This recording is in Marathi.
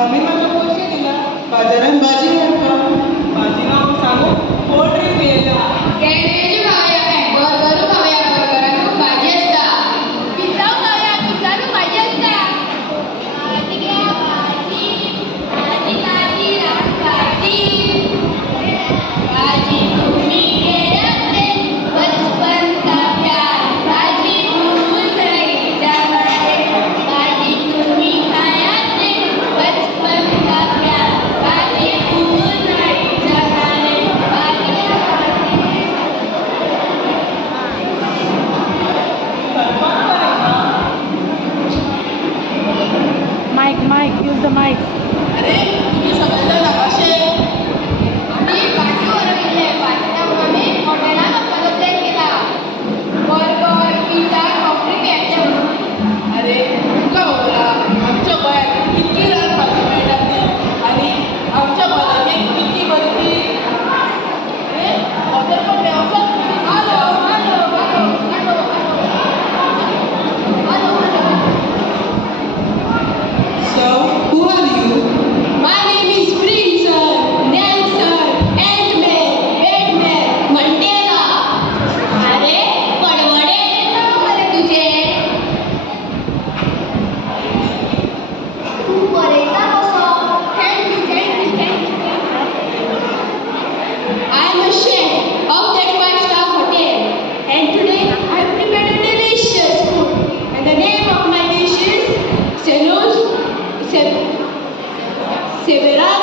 आम्ही माझे पैसे दिला बाजारात भाजी घालतो भाजी नाव सांगू पोल्ट्री मिळेल सँडविच खाऊया बर्गर खाऊया बर्गरांना भाजी असता पिझ्झा खाऊया पिझ्झाला भाजी असता भाजी घ्या भाजी भाजी भाजी भाजी भाजी तुम्ही खेळते बचपन का प्यार भाजी भूल नहीं जाने भाजी तुम्ही खायाते बचपन का प्यार भाजी भूल नहीं जाने भाजी Mike, use the mic. अरे तुम्ही सगळेजण असे आम्ही पाठीवर गेले पाठीवर आम्ही हॉटेलात मदत केला बर्गर पिझ्झा कॉफी प्यायच्या अरे तुका बोला आमच्या गोयात किती रान भाजी मिळतात ती आणि आमच्या गोयात किती बरी अरे हॉटेल पण व्यवसाय hello hello hello hello hello So, who are you? My name is Prince Nelson Ant-Man Batman Mandela अरे पडवडे मला तुझे तू बरेचा कसो thank you I am a chef of that five-star hotel and today I have prepared a delicious food and the name of my dish is Severano